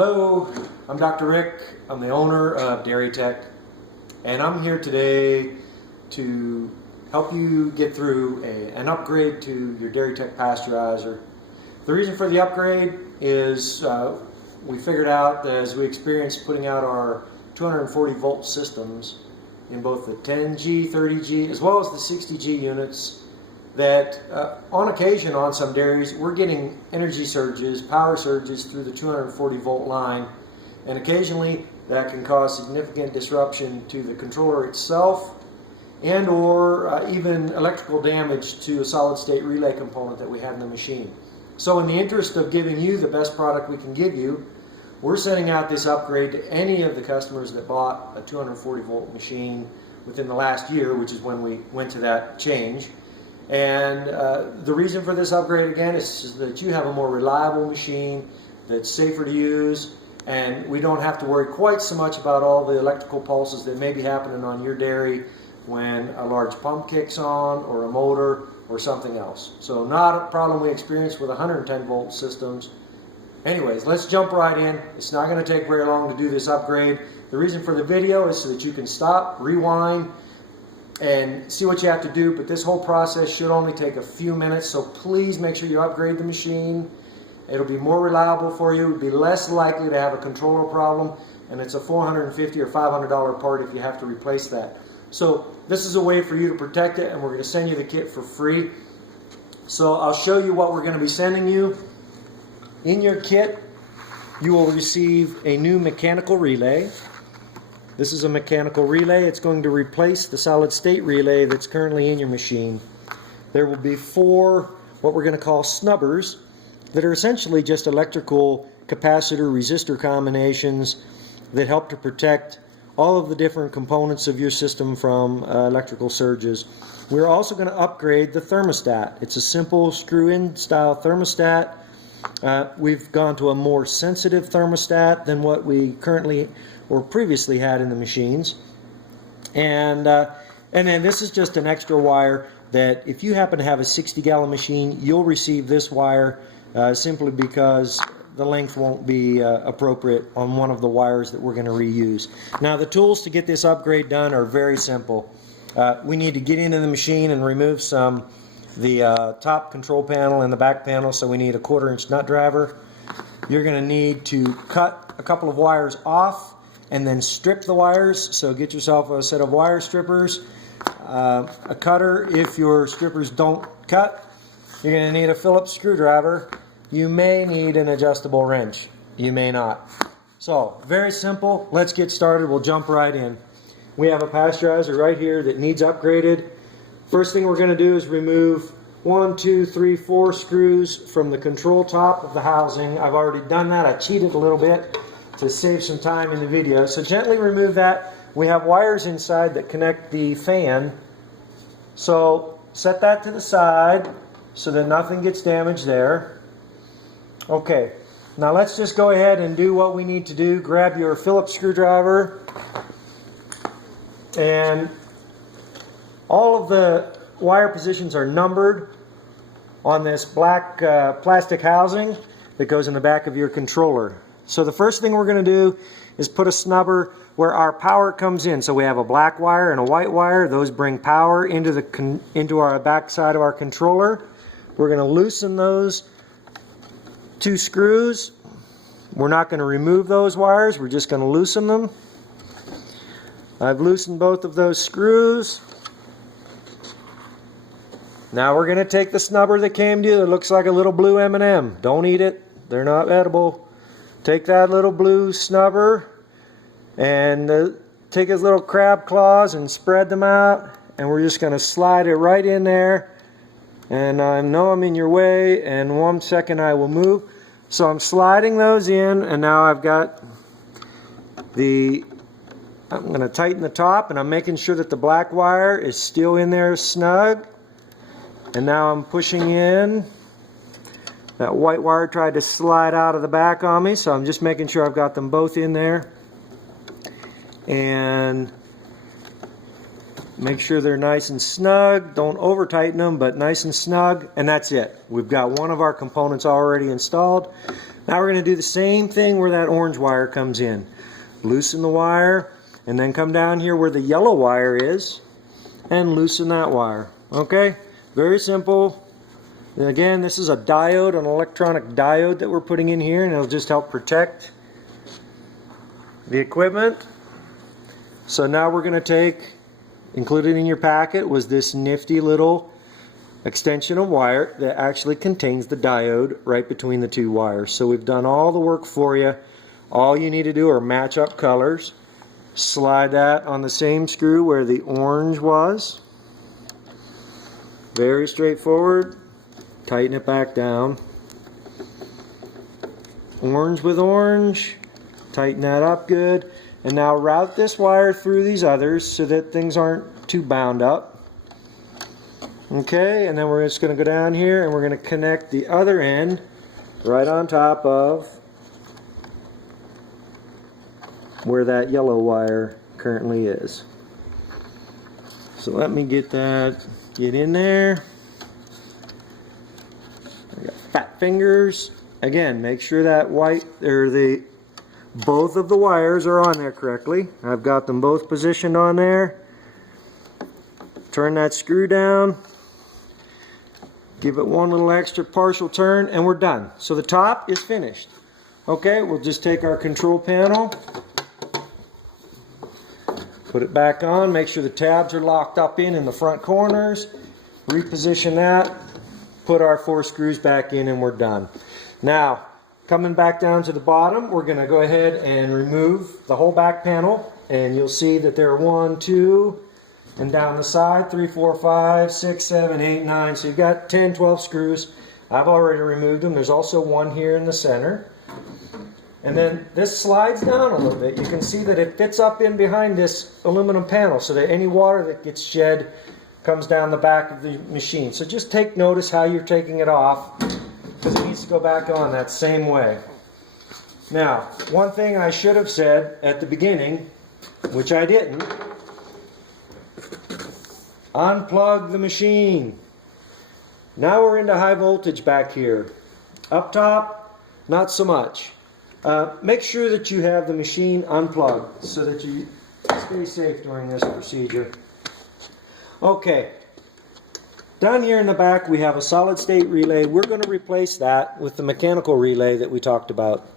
Hello, I'm Dr. Rick. I'm the owner of Dairy Tech, and I'm here today to help you get through an upgrade to your Dairy Tech pasteurizer. The reason for the upgrade is we figured out that as we experienced putting out our 240 volt systems in both the 10G, 30G, as well as the 60G units, that on occasion on some dairies we're getting energy surges, power surges through the 240 volt line, and occasionally that can cause significant disruption to the controller itself and or even electrical damage to a solid state relay component that we have in the machine. So in the interest of giving you the best product we can give you, we're sending out this upgrade to any of the customers that bought a 240 volt machine within the last year, which is when we went to that change. And the reason for this upgrade again is so that you have a more reliable machine that's safer to use, and we don't have to worry quite so much about all the electrical pulses that may be happening on your dairy when a large pump kicks on or a motor or something else. So not a problem we experience with 110 volt systems. Anyways, let's jump right in. It's not going to take very long to do this upgrade. The reason for the video is so that you can stop, rewind, and see what you have to do, but this whole process should only take a few minutes, so please make sure you upgrade the machine. It'll be more reliable for you, it'll be less likely to have a controller problem, and it's a $450 or $500 part if you have to replace that. So this is a way for you to protect it, and we're going to send you the kit for free. So I'll show you what we're going to be sending you. In your kit, you will receive a new mechanical relay. This is a mechanical relay. It's going to replace the solid state relay that's currently in your machine. There will be 4 what we're going to call snubbers that are essentially just electrical capacitor resistor combinations that help to protect all of the different components of your system from electrical surges. We're also going to upgrade the thermostat. It's a simple screw-in style thermostat. We've gone to a more sensitive thermostat than what we currently or previously had in the machines, and then this is just an extra wire that if you happen to have a 60-gallon machine, you'll receive this wire simply because the length won't be appropriate on one of the wires that we're going to reuse. Now the tools to get this upgrade done are very simple. We need to get into the machine and remove the top control panel and the back panel, so we need a 1/4 inch nut driver. You're going to need to cut a couple of wires off and then strip the wires, so get yourself a set of wire strippers, a cutter if your strippers don't cut. You're going to need a Phillips screwdriver. You may need an adjustable wrench. You may not. So, very simple. Let's get started. We'll jump right in. We have a pasteurizer right here that needs upgraded. First thing we're going to do is remove 1, 2, 3, 4 screws from the control top of the housing. I've already done that. I cheated a little bit to save some time in the video. So gently remove that. We have wires inside that connect the fan. So set that to the side so that nothing gets damaged there. Okay, now let's just go ahead and do what we need to do. Grab your Phillips screwdriver, and all of the wire positions are numbered on this black plastic housing that goes in the back of your controller. So the first thing we're going to do is put a snubber where our power comes in. So we have a black wire and a white wire. Those bring power into our back side of our controller. We're going to loosen those 2 screws. We're not going to remove those wires. We're just going to loosen them. I've loosened both of those screws. Now we're going to take the snubber that came to you that looks like a little blue M&M. Don't eat it. They're not edible. Take that little blue snubber and take his little crab claws and spread them out, and we're just going to slide it right in there. And I know I'm in your way, and 1 second I will move. So I'm sliding those in, and now I've got I'm going to tighten the top, and I'm making sure that the black wire is still in there snug. And now I'm pushing in. That white wire tried to slide out of the back on me, so I'm just making sure I've got them both in there. And Make sure they're nice and snug. Don't over tighten them, but nice and snug. And that's it. We've got one of our components already installed. Now we're going to do the same thing where that orange wire comes in. Loosen the wire and then come down here where the yellow wire is and loosen that wire. Okay? Very simple. And again, this is a diode, an electronic diode that we're putting in here, and it'll just help protect the equipment. So now we're going to take, included in your packet was this nifty little extension of wire that actually contains the diode right between the two wires. So we've done all the work for you. All you need to do are match up colors. Slide that on the same screw where the orange was. Very straightforward. Tighten it back down. Orange with orange. Tighten that up good. And now route this wire through these others so that things aren't too bound up. Okay, and then we're just going to go down here and we're going to connect the other end right on top of where that yellow wire currently is. So let me get in there. I got fat fingers. Again, make sure that both of the wires are on there correctly. I've got them both positioned on there. Turn that screw down. Give it one little extra partial turn and we're done. So the top is finished. Okay, we'll just take our control panel, put it back on, make sure the tabs are locked up in the front corners, reposition that, put our 4 screws back in, and we're done. Now, coming back down to the bottom, we're going to go ahead and remove the whole back panel, and you'll see that there are 1, 2, and down the side 3, 4, 5, 6, 7, 8, 9. So you've got 10, 12 screws. I've already removed them. There's also one here in the center. And then this slides down a little bit. You can see that it fits up in behind this aluminum panel so that any water that gets shed comes down the back of the machine. So just take notice how you're taking it off, because it needs to go back on that same way. Now, one thing I should have said at the beginning, which I didn't, unplug the machine. Now we're into high voltage back here. Up top, not so much. Make sure that you have the machine unplugged so that you stay safe during this procedure. Okay, down here in the back we have a solid state relay. We're going to replace that with the mechanical relay that we talked about.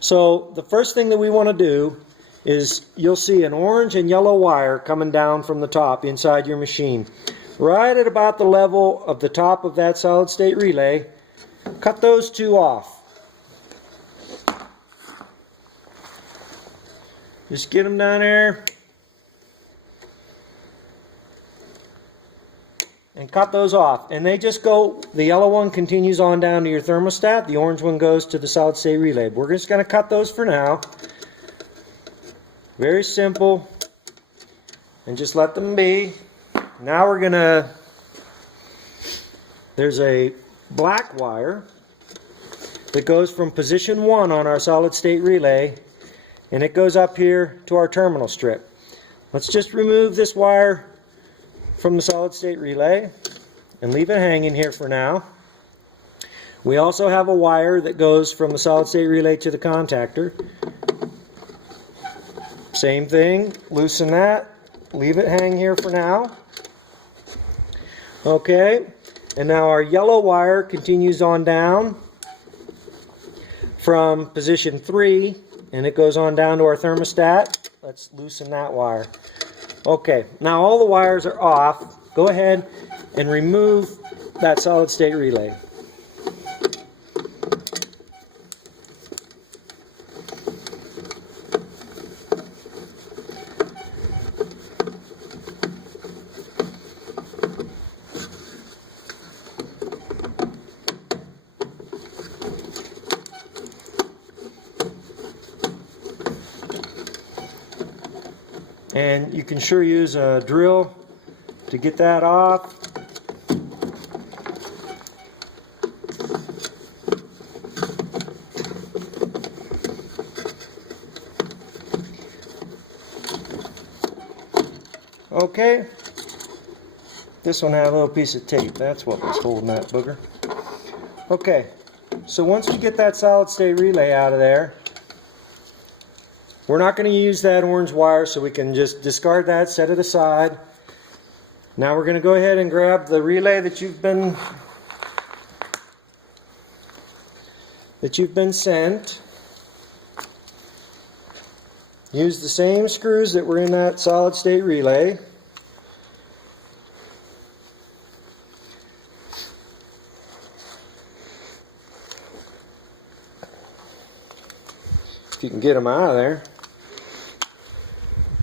So the first thing that we want to do is, you'll see an orange and yellow wire coming down from the top inside your machine. Right at about the level of the top of that solid state relay, cut those two off. Just get them down there and cut those off. And they just go, the yellow one continues on down to your thermostat, the orange one goes to the solid state relay. We're just going to cut those for now. Very simple. And just let them be. Now we're going to, there's a black wire that goes from position 1 on our solid state relay, and it goes up here to our terminal strip. Let's just remove this wire from the solid state relay and leave it hanging here for now. We also have a wire that goes from the solid state relay to the contactor. Same thing, loosen that, leave it hang here for now. Okay, and now our yellow wire continues on down from position 3, and it goes on down to our thermostat. Let's loosen that wire. Okay, now all the wires are off. Go ahead and remove that solid state relay. And you can sure use a drill to get that off. Okay, this one had a little piece of tape. That's what was holding that booger. Okay, so once we get that solid state relay out of there, we're not going to use that orange wire, so we can just discard that, set it aside. Now we're going to go ahead and grab the relay that you've been sent. Use the same screws that were in that solid state relay. If you can get them out of there.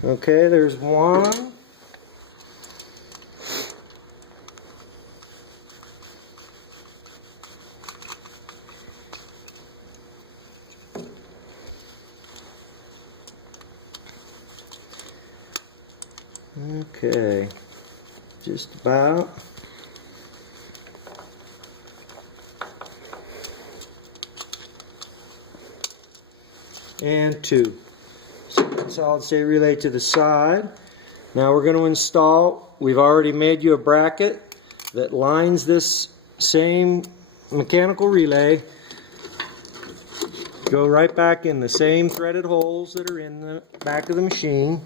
Okay, there's one. Okay, just about. And two. Set that solid state relay to the side. Now we're going to install, we've already made you a bracket that lines this same mechanical relay. Go right back in the same threaded holes that are in the back of the machine.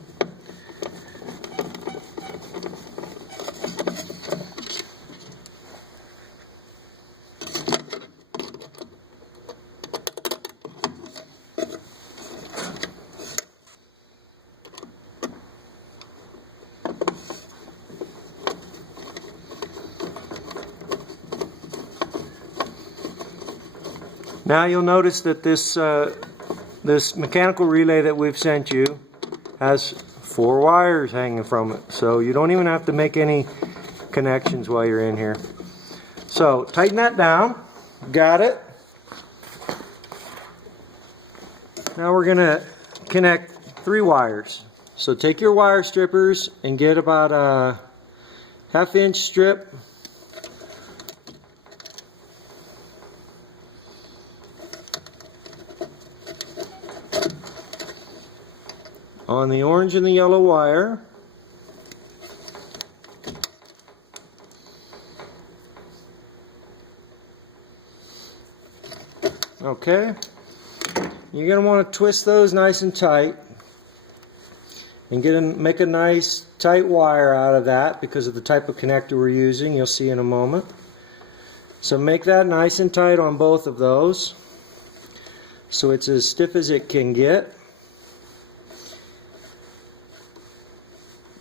Now you'll notice that this mechanical relay that we've sent you has 4 wires hanging from it, so you don't even have to make any connections while you're in here. So tighten that down. Got it. Now we're going to connect 3 wires. So take your wire strippers and get about a 1/2 inch strip. On the orange and the yellow wire. Okay. You're going to want to twist those nice and tight and make a nice tight wire out of that because of the type of connector we're using. You'll see in a moment. So make that nice and tight on both of those so it's as stiff as it can get.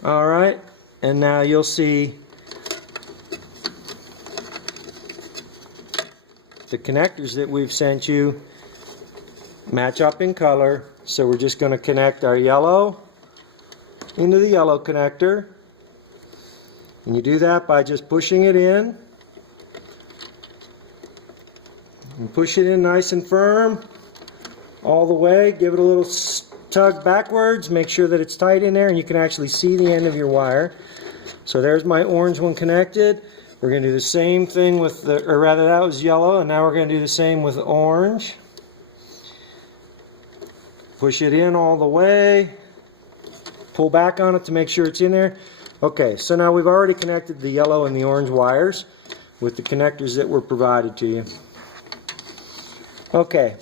Alright, and now you'll see the connectors that we've sent you match up in color. So we're just going to connect our yellow into the yellow connector. And you do that by just pushing it in. And push it in nice and firm all the way. Give it a little tug backwards, make sure that it's tight in there and you can actually see the end of your wire. So there's my orange one connected. We're going to do the same thing with the, or rather that was yellow, and now we're going to do the same with orange. Push it in all the way. Pull back on it to make sure it's in there. Okay, so now we've already connected the yellow and the orange wires with the connectors that were provided to you. Okay.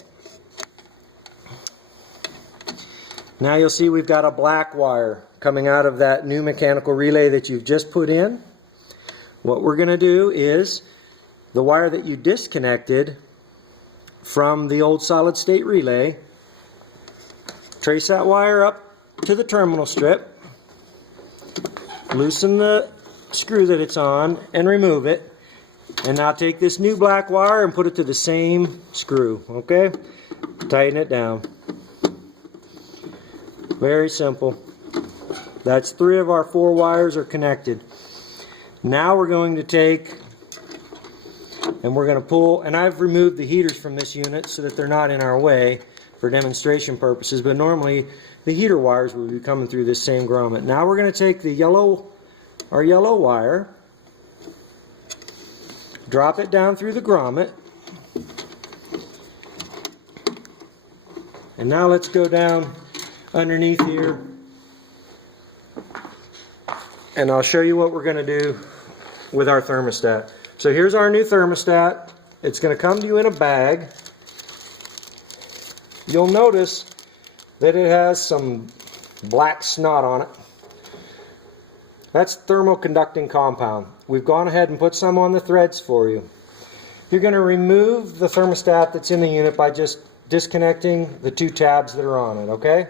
Now you'll see we've got a black wire coming out of that new mechanical relay that you've just put in. What we're going to do is the wire that you disconnected from the old solid state relay, trace that wire up to the terminal strip, loosen the screw that it's on and remove it, and now take this new black wire and put it to the same screw. Okay? Tighten it down. Very simple. That's 3 of our 4 wires are connected. Now we're going to take and we're going to pull, and I've removed the heaters from this unit so that they're not in our way for demonstration purposes, but normally the heater wires will be coming through this same grommet. Now we're going to take the our yellow wire, drop it down through the grommet, and now let's go down underneath here and I'll show you what we're going to do with our thermostat. So here's our new thermostat. It's going to come to you in a bag. You'll notice that it has some black snot on it. That's thermoconducting compound. We've gone ahead and put some on the threads for you. You're going to remove the thermostat that's in the unit by just disconnecting the two tabs that are on it, okay?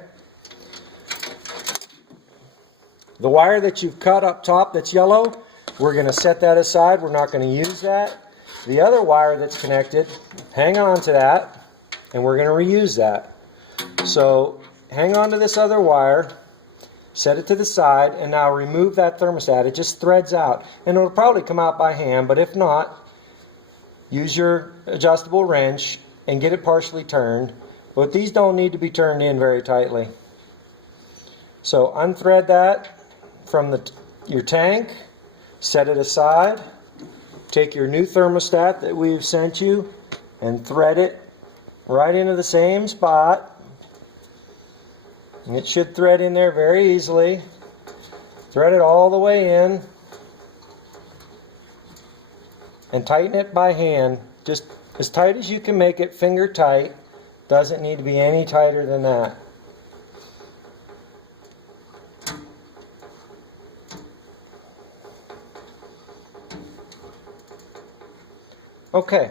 The wire that you've cut up top that's yellow, we're going to set that aside. We're not going to use that. The other wire that's connected, hang on to that, and we're going to reuse that. So hang on to this other wire, set it to the side, and now remove that thermostat. It just threads out, and it'll probably come out by hand, but if not, use your adjustable wrench and get it partially turned. But these don't need to be turned in very tightly. So unthread that from your tank, set it aside, take your new thermostat that we've sent you and thread it right into the same spot. And it should thread in there very easily. Thread it all the way in and tighten it by hand, just as tight as you can make it, finger tight. Doesn't need to be any tighter than that. Okay,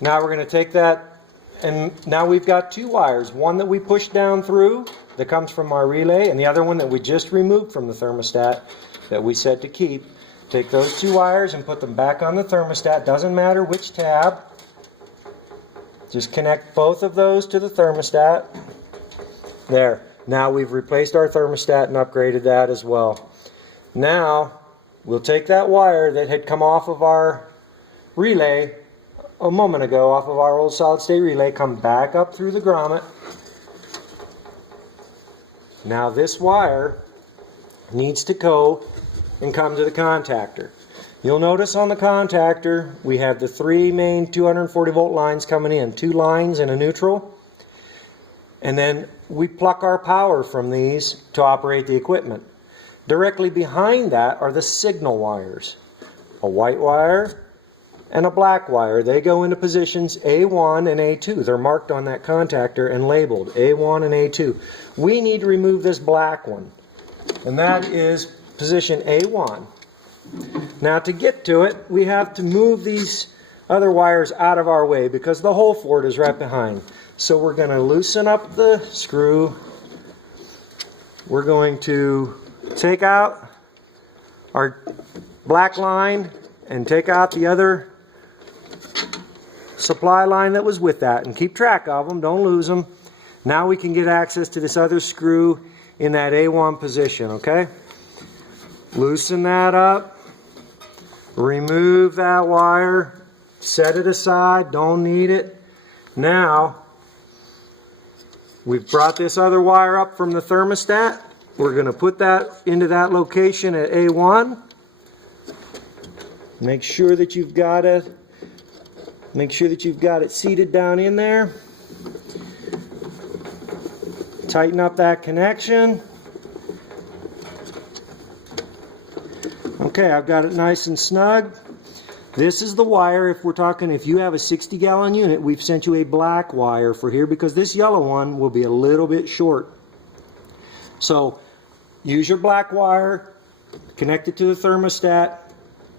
now we're going to take that, and now we've got two wires, one that we push down through that comes from our relay, and the other one that we just removed from the thermostat that we said to keep. Take those two wires and put them back on the thermostat. Doesn't matter which tab. Just connect both of those to the thermostat. There. Now we've replaced our thermostat and upgraded that as well. Now we'll take that wire that had come off of our relay a moment ago, off of our old solid state relay, come back up through the grommet. Now this wire needs to go and come to the contactor. You'll notice on the contactor we have the three main 240 volt lines coming in, two lines and a neutral, and then we pluck our power from these to operate the equipment. Directly behind that are the signal wires, a white wire and a black wire. They go into positions A1 and A2. They're marked on that contactor and labeled A1 and A2. We need to remove this black one, and that is position A1. Now to get to it, we have to move these other wires out of our way because the hole for it is right behind. So we're going to loosen up the screw. We're going to take out our black line and take out the other supply line that was with that, and keep track of them, don't lose them. Now we can get access to this other screw in that A1 position, okay? Loosen that up, remove that wire, set it aside, don't need it. Now we've brought this other wire up from the thermostat. We're going to put that into that location at A1. Make sure that you've got it seated down in there. Tighten up that connection. Okay, I've got it nice and snug. This is the wire. If you have a 60-gallon unit, we've sent you a black wire for here because this yellow one will be a little bit short. So use your black wire, connect it to the thermostat,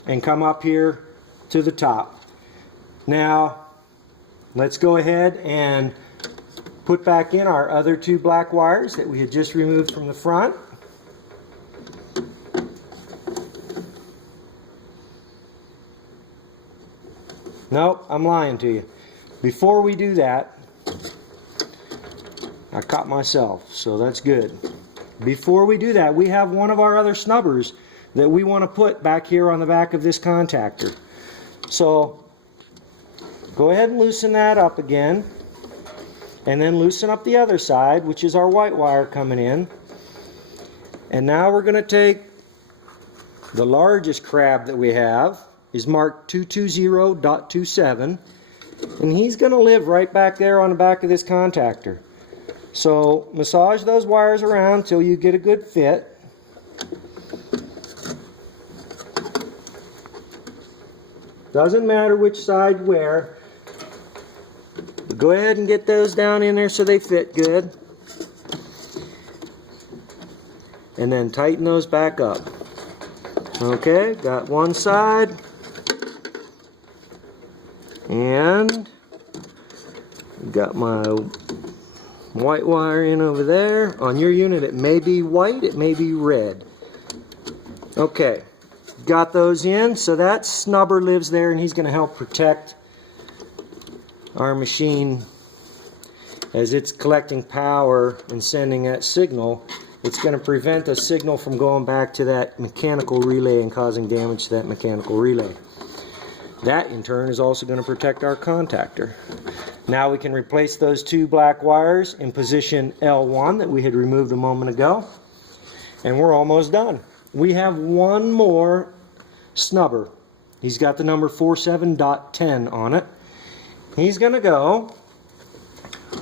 and come up here to the top. Now let's go ahead and put back in our other two black wires that we had just removed from the front. Nope, I'm lying to you. Before we do that, I caught myself, so that's good. Before we do that, we have one of our other snubbers that we want to put back here on the back of this contactor. So go ahead and loosen that up again, and then loosen up the other side, which is our white wire coming in. And now we're going to take the largest crab that we have, is marked 220.27, and he's going to live right back there on the back of this contactor. So massage those wires around till you get a good fit. Doesn't matter which side where. Go ahead and get those down in there so they fit good. And then tighten those back up. Okay, got one side. And got my white wire in over there. On your unit it may be white, it may be red. Okay, got those in. So that snubber lives there and he's going to help protect our machine as it's collecting power and sending that signal. It's going to prevent a signal from going back to that mechanical relay and causing damage to that mechanical relay. That in turn is also going to protect our contactor. Now we can replace those two black wires in position L1 that we had removed a moment ago. And we're almost done. We have one more snubber. He's got the number 47.10 on it. He's going to go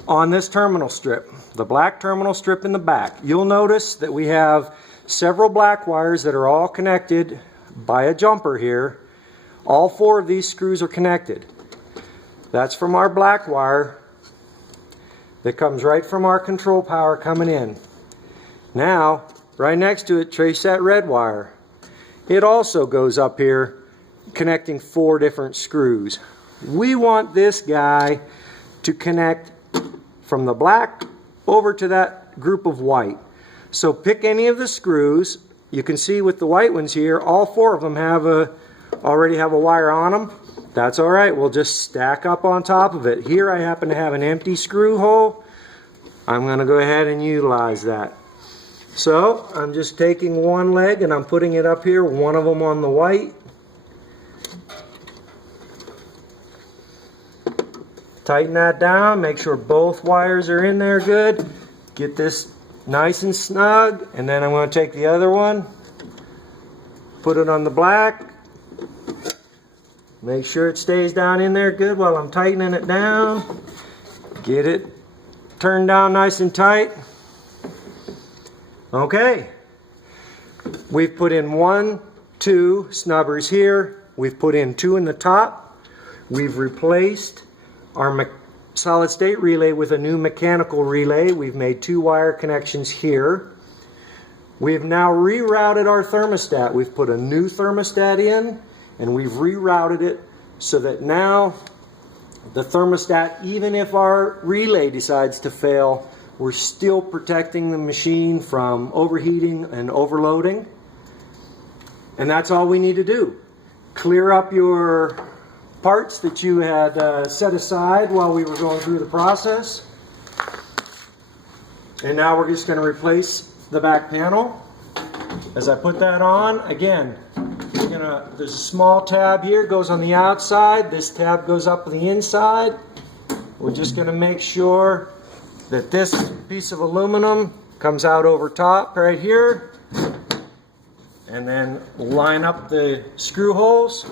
on this terminal strip, the black terminal strip in the back. You'll notice that we have several black wires that are all connected by a jumper here. All four of these screws are connected. That's from our black wire that comes right from our control power coming in. Now, right next to it, trace that red wire. It also goes up here connecting four different screws. We want this guy to connect from the black over to that group of white. So pick any of the screws. You can see with the white ones here, all four of them already have a wire on them. That's all right. We'll just stack up on top of it. Here I happen to have an empty screw hole. I'm going to go ahead and utilize that. So I'm just taking one leg and I'm putting it up here, one of them on the white. Tighten that down, make sure both wires are in there good. Get this nice and snug, and then I'm going to take the other one, put it on the black. Make sure it stays down in there good while I'm tightening it down. Get it turned down nice and tight. Okay. We've put in 1, 2 snubbers here. We've put in 2 in the top. We've replaced our solid state relay with a new mechanical relay. We've made 2 wire connections here. We've now rerouted our thermostat. We've put a new thermostat in and we've rerouted it so that now the thermostat, even if our relay decides to fail, we're still protecting the machine from overheating and overloading. And that's all we need to do. Clear up your parts that you had set aside while we were going through the process. And now we're just going to replace the back panel. As I put that on, again, there's a small tab here, goes on the outside. This tab goes up on the inside. We're just going to make sure that this piece of aluminum comes out over top right here. And then line up the screw holes.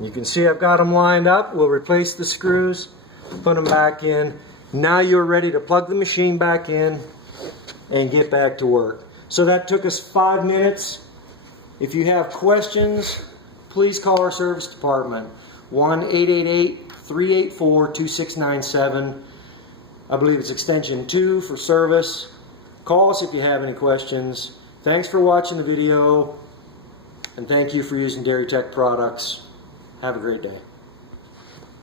You can see I've got them lined up. We'll replace the screws, put them back in. Now you're ready to plug the machine back in and get back to work. So that took us 5 minutes. If you have questions, please call our service department, 1-888-384-2697. I believe it's extension 2 for service. Call us if you have any questions. Thanks for watching the video, and thank you for using Dairy Tech products. Have a great day.